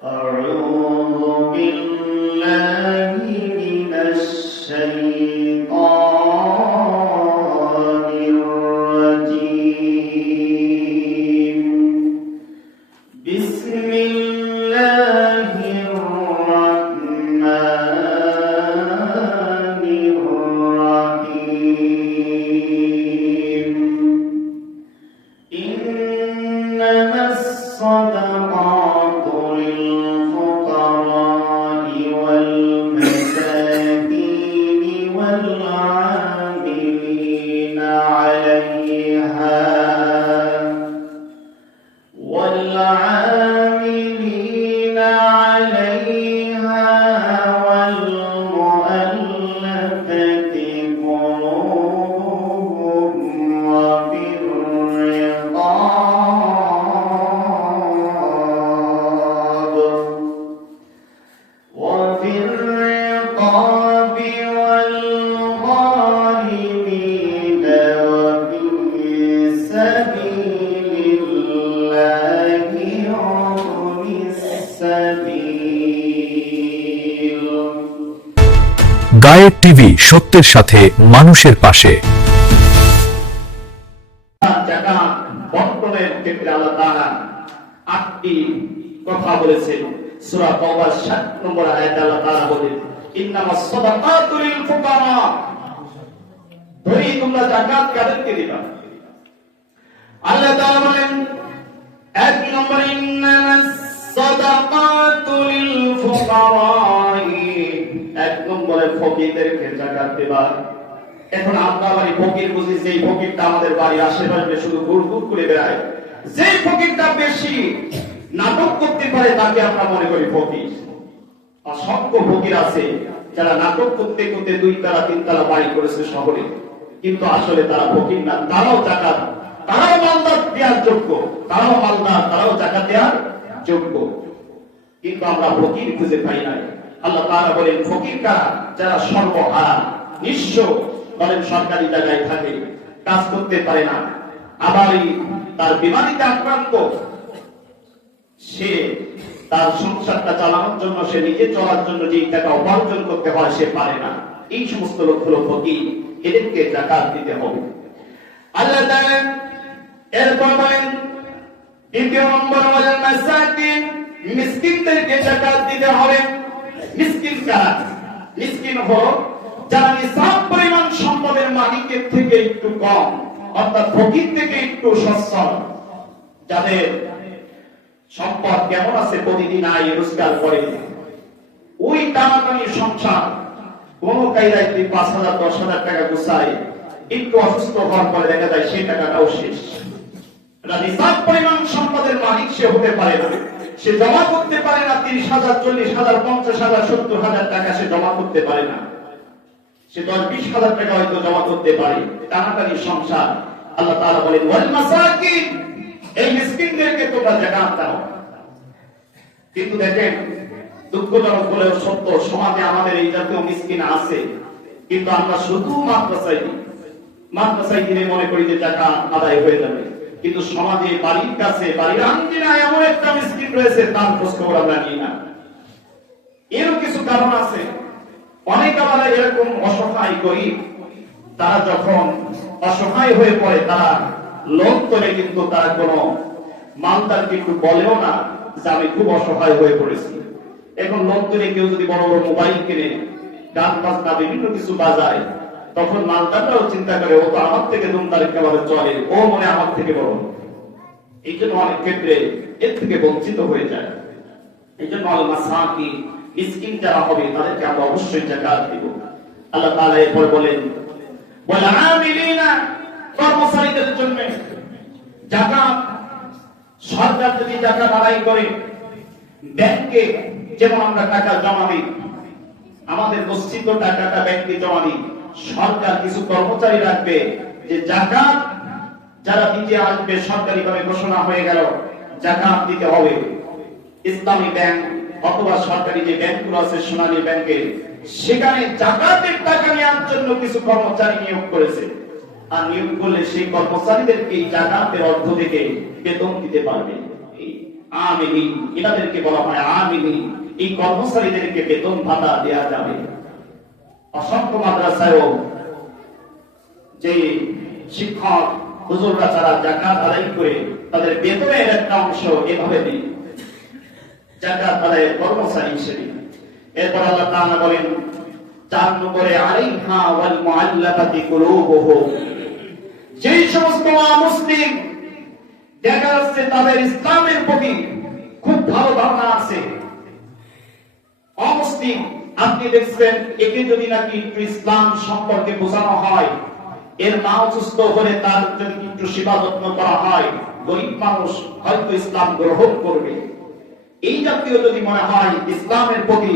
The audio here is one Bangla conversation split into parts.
أعوذ بالله من الشيطان الرجيم بسم الله الرحمن الرحيم إنما الصدقات للفقراء والمساكين والعاملين عليها والمؤلفة قلوبهم وفي الرقاب والغارمين وفي سبيل الله وابن السبيل। গায়ের টিভি সত্যের সাথে মানুষের পাশে। যাকাত বন্টনের ক্ষেত্রে আল্লাহ তাআলা ৮টি কথা বলেছেন। সূরা তাওবার ৭ নম্বর আয়াতে আল্লাহ তাআলা বলেন, ইন্নামাস সাদাকাতু লিল ফুকারা, তোমরা যাকাত কাদেরকে দিবা? আল্লাহ তাআলা বলেন ১ নম্বরে, ইন্নামাস সাদাকাতু লিল ফুকারা, ১ নম্বরে ফকিরদেরকে যাকাত দিবা। এখন আপনার বাড়ি ফকির বুঝি যেই ফকিরটা আমাদের বাড়ির আশেপাশে শুধু ঘুরঘুর করে বেড়ায়, যেই ফকিরটা বেশি নাটক করতে পারে তাকে আমরা মনে করি ফকির। অসংখ্য ফকির আছে যারা নাটক করতে করতে ২ তালা ৩ তালা বাড়ি করেছে শহরে, কিন্তু আসলে তারা ফকির না। তারাও যাকাত, তারাও মালদার দেওয়ার যোগ্য, তারাও মালদার, তারাও যাকাত দেওয়ার যোগ্য, কিন্তু আমরা ফকির খুঁজে পাই নাই। আল্লাহ তাআলা বলেন ফকির কারা? যারা সর্বহারা, নিঃস্ব, বলেন সরকারি জায়গায় থাকে, কাজ করতে পারে না, আবার তার বিমারিতে আক্রান্ত, সে তার সংসারটা চালানোর জন্য, সে নিজে চলার জন্য যে টাকা উপার্জন করতে হয় সে পারে না। এই সমস্ত লোক হলো ফকির, এদেরকে যাকাত দিতে হবে। আল্লাহ তাআলা এরপর বলেন ২ নম্বর বলেন মাসাকিন, মিসকিনদেরকে যাকাত দিতে হবে। মিসকিন কারা? মিসকিন হলো যারা নিসাব পরিমাণ সম্পদের মালিকের থেকে একটু কম, অর্থাৎ ফকির থেকে একটু সচ্ছল, যাদের সম্পদ কেমন আছে, প্রতিদিন আয় রোজগার করে, ওই টানাটানি সংসার, কোন কায়দায় ৫,০০০ ১০,০০০ টাকা গুছায়, একটু অসুস্থ হওয়ার পরে দেখা যায় সেই টাকাটাও শেষ। নিসাব পরিমাণ সম্পদের মালিক সে হতে পারে না, সে জমা করতে পারে না ৩০,০০০ ৪০,০০০ ৫০,০০০ ৭০,০০০ টাকা সে জমা করতে পারে না, সে ১০-২০,০০০ টাকা হয়তো জমা করতে পারে, টানাটানি সংসার। আল্লাহ তাআলা বলেন ওয়াল মাসাকিন, এই মিসকিনদেরকে তোমরা যাকাত দাও। কিন্তু দেখেন, দুঃখজনক হলেও সত্য, সমাজে আমাদের এই জাতীয় মিসকিন আছে, কিন্তু আমরা শুধু মাদ্রাসায় দিনে মনে করি যে যাকাত আদায় হয়ে যাবে, কিন্তু সমাজে বাড়ির কাছে, বাড়ির আঙ্গিনায় এমন একটা মিসকিন রয়েছে, তার খোঁজ খবর আমরা নিই না। এরও কিছু কারণ আছে। অনেক আমরা এরকম অসহায় গরিব, তারা যখন অসহায় হয়ে পড়ে তারা লোন করে, কিন্তু তারা কোনো মালদারকে একটু বলেও না যে আমি খুব অসহায় হয়ে পড়েছি। এখন লোন করে কেউ যদি বড় বড় মোবাইল কিনে, গান বাজনা বিভিন্ন কিছু বাজায়, তখন মালদাররাও চিন্তা করে ও তো আমার থেকে দুমদার একেবারে চলে, ও মনে আমার থেকে বড়। এই জন্য অনেক ক্ষেত্রে এর থেকে বঞ্চিত হয়ে যায়। এই জন্য আল মাসাকিন, মিসকিন যারা হবে তাদেরকে আমরা অবশ্যই যাকাত দিব। আল্লাহ তাআলা এরপর বলেন ওয়াল আমিলিনা, কর্মচারীদের জন্য যাকাত। সরকার যদি যাকাত আদায় করে, ব্যাংকে যেমন আমরা টাকা জমা দিই, আমাদের মসজিদ টাকাটা ব্যাংকে জমা দিই, সরকার কিছু কর্মচারী রাখবে যে যাকাত যারা দিতে আসবে, সরকারিভাবে ঘোষণা হয়ে গেল যাকাত দিতে হবে। ইসলামী ব্যাংক অথবা সরকারি যে ব্যাংকগুলো আছে, সোনালী ব্যাংকে, সেখানে যাকাতের টাকা নেওয়ার জন্য কিছু কর্মচারী নিয়োগ করেছে। আর নিয়োগ করলে সেই কর্মচারীদেরকে যাকাতের অর্থ থেকে বেতন দিতে পারবে। আমিলিন, এনাদেরকে বলা হয় আমিলিন। এই কর্মচারীদেরকে বেতন ভাতা দেওয়া যাবে। অসংখ্য মাদ্রাসায়ও যে শিক্ষক হুজুররা যারা যাকাত আদায় করে তাদের বেতনের একটা অংশ এভাবে দিই যাকাত আদায়ের কর্মচারী হিসেবে। এরপর আল্লাহ তাআলা বলেন 4 নম্বরে আলাইহা ওয়াল মুআল্লাফাতি কুলুবুহুম, যেই সমস্ত মুসলিম দেখা যাচ্ছে তাদের ইসলামের প্রতি খুব ভালো ধারণা আছে, অমুসলিম আপনি দেখছেন একে যদি নাকি একটু ইসলাম সম্পর্কে বোঝানো হয়, এর মা অসুস্থ হলে তার যদি একটু সেবা যত্ন করা হয়, গরিব মানুষ হয়তো ইসলাম গ্রহণ করবে। এই জাতীয় যদি মনে হয় ইসলামের প্রতি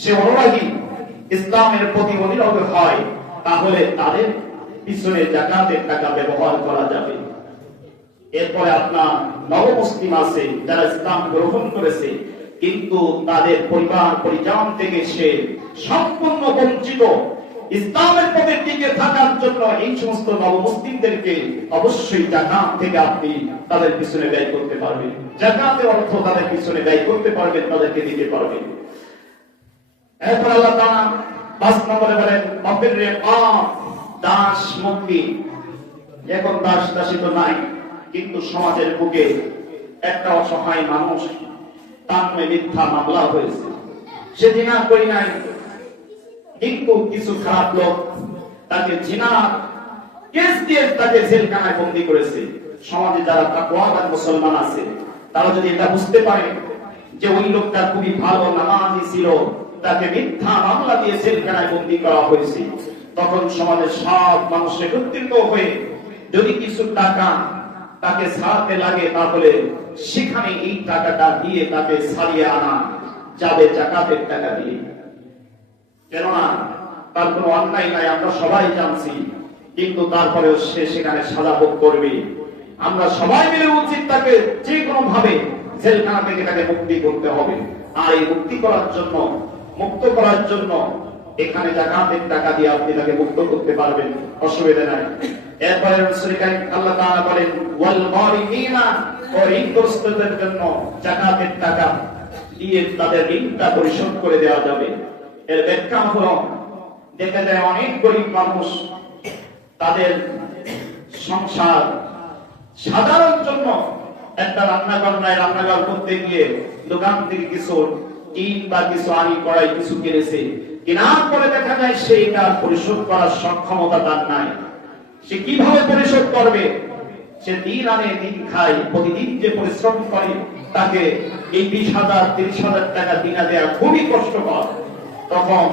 সে অনুরাগী, ইসলামের প্রতি অনিরত হয়, তাহলে তাদের পিছনে যাকাতের টাকা ব্যবহার করা যাবে। এরপরে আপনার নবমুসলিম আছে যারা ইসলাম গ্রহণ করেছে কিন্তু তাদের পরিবার পরিজন থেকে সে সম্পূর্ণ বঞ্চিত, ইসলামের পথে টিকে থাকার জন্য এই সমস্ত নবমুসলিমদেরকে অবশ্যই যাকাত থেকে আপনি তাদের পিছনে ব্যয় করতে পারবেন। যাকাতের অর্থ তাদের পিছনে ব্যয় করতে পারবেন, তাদেরকে দিতে পারবেন। এরপর আল্লাহ তাআলা 5 নম্বরে বলেন অবির রিকাব, দাস মুক্তি। এখন দাস দাসী তো নাই, কিন্তু সমাজের বুকে একটা অসহায় মানুষ, তার নামে মিথ্যা মামলা হয়েছে, সে জিনা করি নাই, কিন্তু কিছু খারাপ লোক তাকে জিনার কেস দিয়ে তাকে জেলখানায় বন্দী করেছে। সমাজে যারা তাকওয়াবান মুসলমান আছে তারা যদি এটা বুঝতে পারে যে ওই লোকটা খুবই ভালো নামাজি ছিল, তাকে মিথ্যা মামলা দিয়ে জেলখানায় বন্দী করা হয়েছে, তখন সমাজের সব মানুষ একত্রিত হয়ে যদি কিছু টাকা তাকে ছাড়তে লাগে তাহলে সেখানে এই টাকাটা দিয়ে তাকে ছাড়িয়ে আনা যাবে যাকাতের টাকা দিয়ে। কেননা তার কোনো অন্যায় নাই, আমরা সবাই জানছি, কিন্তু তারপরেও সে সেখানে সাজা ভোগ করবে। আমরা সবাই মিলে উচিত তাকে যে কোনো ভাবে জেলখানা থেকে তাকে মুক্তি করতে হবে। আর এই মুক্তি করার জন্য, মুক্ত করার জন্য এখানে যাকাতের টাকা দিয়ে আপনি তাকে মুক্ত করতে পারবেন, অসুবিধা নাই। এরপরে রাসূল কারীম আল্লাহ তাআলা বলেন ওয়াল গারিমিনা, ও ঋণগ্রস্তদের জন্য যাকাতের টাকা দিয়ে তাদের ঋণটা পরিশোধ করে দেওয়া যাবে। এর ব্যাখ্যা হলো দেখা যায় অনেক গরিব মানুষ তাদের সংসার সাধারণ জন্য একটা রান্নাঘর নাই, রান্নাঘর করতে গিয়ে দোকান থেকে কিছু টিন বা কিছু আনি কড়াই কিছু কিনেছে, কেনার পরে দেখা যায় সে এটা পরিশোধ করার সক্ষমতা তার নাই। সে কিভাবে পরিশোধ করবে? সে দিন আনে দিন খায়, প্রতিদিন যে পরিশ্রম করে তাকে এই 20,000 30,000 টাকা দিনা দেয়া খুবই কষ্টকর। তখন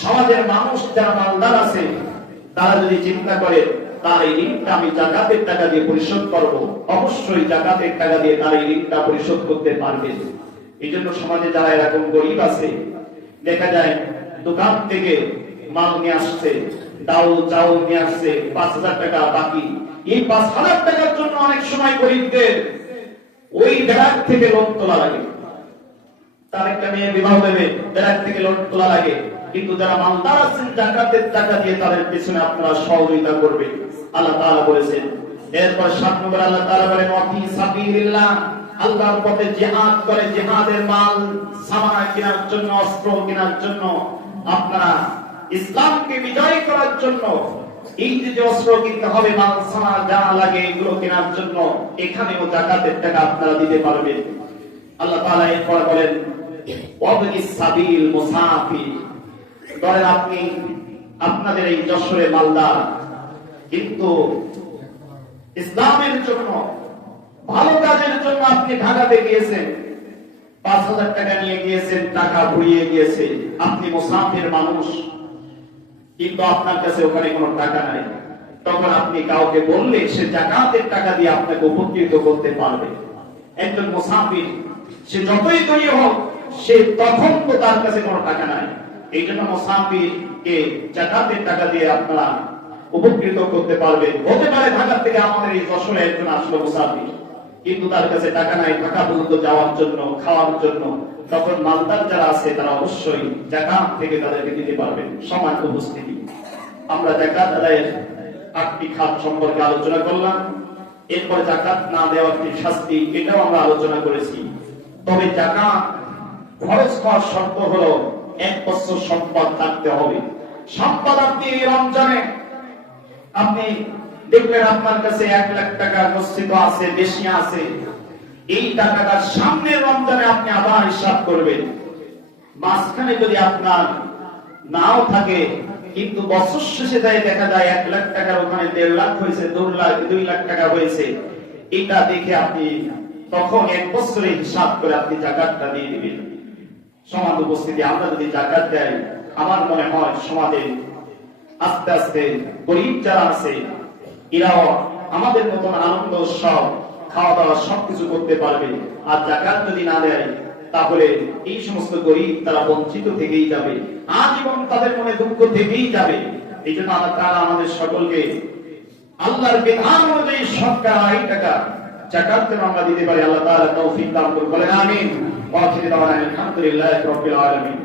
সমাজের মানুষ যারা মালদার আছে তারা যদি চিন্তা করে তার এই ঋণটা আমি যাকাতের টাকা দিয়ে পরিশোধ করব, অবশ্যই যাকাতের টাকা দিয়ে তার এই ঋণটা পরিশোধ করতে পারবে। এই জন্য সমাজে যারা এরকম গরিব আছে দেখা যায় দোকান থেকে মাল নিয়ে আসছে, ডাউল চাউল নিয়ে আসছে, 5,000 টাকা বাকি। এই 5,000 টাকার জন্য অনেক সময় গরিবদের ওই ব্যাংক থেকে লোন তোলা লাগে, তার একটা মেয়ে বিবাহ দেবে, ব্যাংক থেকে লোন তোলা লাগে। কিন্তু যারা মালদার আছেন যাকাতের টাকা দিয়ে তাদের পিছনে আপনারা সহযোগিতা করবেন, আল্লাহ তাআলা বলেছেন। এরপর 7 নম্বর আল্লাহ তাআলা বলেন ওয়াফি সাবিলিল্লাহ, আল্লাহর পথে জিহাদ করে, জিহাদের মাল সামানা কেনার জন্য, অস্ত্র কেনার জন্য, আপনারা ইসলামকে বিজয় করার জন্য এই যে অস্ত্র কিনতে হবে, মাল সামানা যা লাগে এগুলো কেনার জন্য এখানেও যাকাতের টাকা আপনারা দিতে পারবেন। আল্লাহ তাআলা এরপর বলেন ওয়াবনিস সাবিল মুসাফির, ধরেন আপনি আপনাদের এই যশোরে মালদা, কিন্তু ইসলামের জন্য ভালো কাজের জন্য আপনি ঢাকাতে গিয়েছেন, 5,000 টাকা নিয়ে গিয়েছেন, টাকা ফুরিয়ে গিয়েছে, আপনি মুসাফির মানুষ, কিন্তু আপনার কাছে ওখানে কোনো টাকা নাই। তখন আপনি কাউকে বললে সে যাকাতের টাকা দিয়ে আপনাকে উপকৃত করতে পারবে। একজন মুসাফির সে যতই ধনী হোক, সে তখন তো তার কাছে কোনো টাকা নাই। এই জন্য মুসাফিরকে যাকাতের টাকা দিয়ে আপনারা উপকৃত করতে পারবেন। হতে পারে ঢাকা থেকে আমাদের এই যশোরে একজন আসলো মুসাফির, কিন্তু তার কাছে টাকা নাই ঢাকা পর্যন্ত যাওয়ার জন্য, খাওয়ার জন্য, তখন মালদার যারা আছে তারা অবশ্যই যাকাত থেকে তাদেরকে দিতে পারবেন। সমান উপস্থিতি, আমরা যাকাত আদায়ের 8টি খাত সম্পর্কে আলোচনা করলাম। এরপরে যাকাত না দেওয়ার যে শাস্তি, এটাও আমরা আলোচনা করেছি। তবে যাকাত খরচ হওয়ার শর্ত হলো 1 বছর সম্পদ থাকতে হবে। সম্পদ আপনি এই রমজানে আপনি দেখবেন আপনার কাছে 1 লাখ টাকা মসজিদ আছে, বেশি আছে, এই টাকাটা সামনের রমজানে আপনি আবার হিসাব করবেন। মাঝখানে যদি আপনার নাও থাকে, কিন্তু বছর শেষে দেখা যায় 1 লাখ টাকার ওখানে 1.5 লাখ হয়েছে, 2 লাখ টাকা হয়েছে, এটা দেখে আপনি তখন 1 বছরের হিসাব করে আপনি যাকাতটা দিয়ে দিবেন। সমাজ উপস্থিতি, আমরা যদি যাকাত দেই, আমার মনে হয় সমাজে আস্তে আস্তে গরিব যারা আছে এরাও আমাদের মতন আনন্দ সব খাওয়া দাওয়া সবকিছু করতে পারবে। আর যাকাত যদি না দেয়, তাহলে এই সমস্ত গরিব তারা বঞ্চিত থেকেই যাবে, আজীবন তাদের মনে দুঃখ থেকেই যাবে। এই জন্য আল্লাহ তাআলা আমাদের সকলকে আল্লাহর বিধান অনুযায়ী সরকার এই টাকা যাকাত যেন আমরা দিতে পারি, আল্লাহ তাআলা তৌফিক দান করুন। বলেন আমিন। ওয়া আখিরু দাওয়ানা আলহামদুলিল্লাহি রাব্বিল আলামিন।